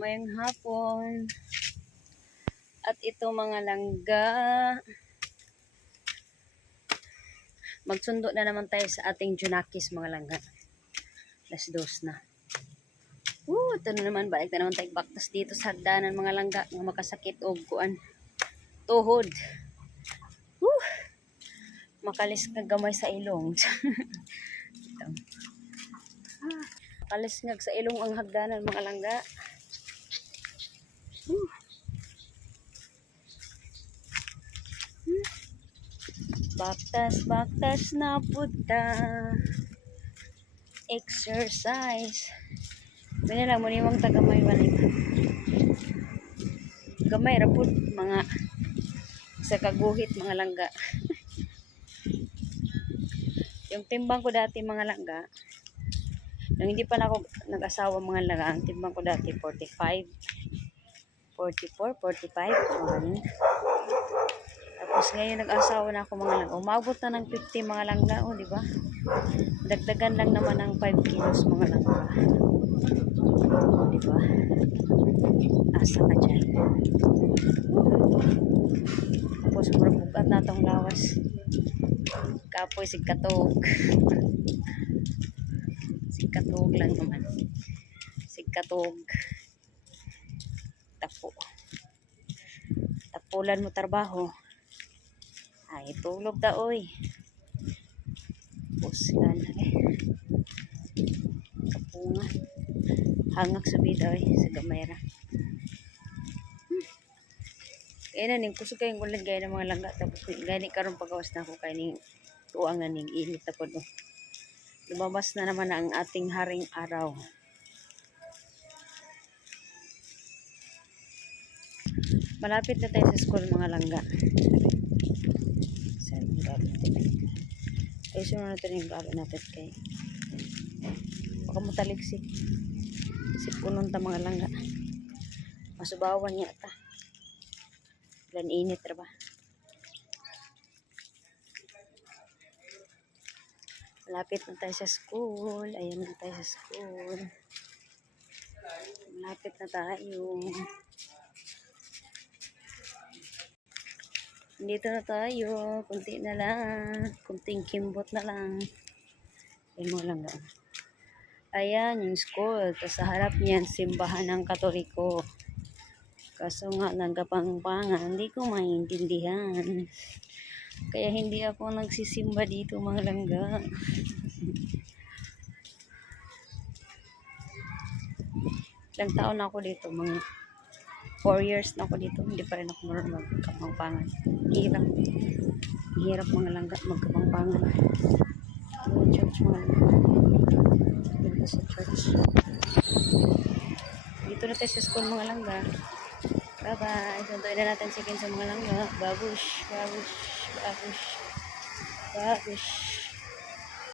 Mayang hapon. At ito mga langga. Magsundo na naman tayo sa ating Junakis mga langga. Alas 2 na. Ito na naman. Balik na naman tayo baktas dito sa hagdanan mga langga. Nga makasakit o kuan. Tuhod. Makalis nga gamay sa ilong. Makalis nga sa ilong ang hagdanan mga langga. Baktas na puta. Exercise. Bina lang mo ni mong tagamay balik. Gamay rapod mga sa kaguhit mga langga. Yung timbang ko dati mga langga, nung hindi pa na ako nag-asawa mga langga, ang timbang ko dati 45, 44, 45, ganun. Tapos ngayon nag-asawa na ako mga langga, umabot na ng 50 mga langga, di ba? Dagdagan lang naman ng 5 kilos mga langga. Di ba? Asa ka dyan. Tapos murabugat na itong lawas. Kapoy sigkatog. Sigkatog lang naman. Sigkatog. Tapulan mo trabaho. Ay, tulog da oy. Puslan kapunga. Hangak sa bida oy sa gamayra. Kaya na ning kusog kayong ulan gaya ng mga langga. Tapos gani karon pagawas na ako kay ning tuangan ning init na po. Lumabas na naman ang ating haring araw. Malapit na tayo sa school mga langga. Ay, sunod natin yung gamit natin kay baka mataliksik. Sipunon ta mga langga. Masubawan niya ta. Ilan init ba? Malapit na tayo sa school. Ayan na tayo sa school. Malapit na tayo. Dito na tayo. Kunti na lang. Kunting kimbot na lang. Ayan mo lang. Ayan yung school. Tapos sa harap niyan, simbahan ng Katoliko. Kaso nga, nagkapangpangan, hindi ko maintindihan. Kaya hindi ako nagsisimba dito mga langga. Ilang taon na ako dito, mga 4 years na ako dito. Hindi pa rin ako marunong magkapangpangan. Hirap mga langga magkapangpangan. Church mga langga. Dito sa church. Dito na tayo sa school mga langga. Bye-bye. Suntuin na natin sa mga langga. Babush, babush, babush, babush.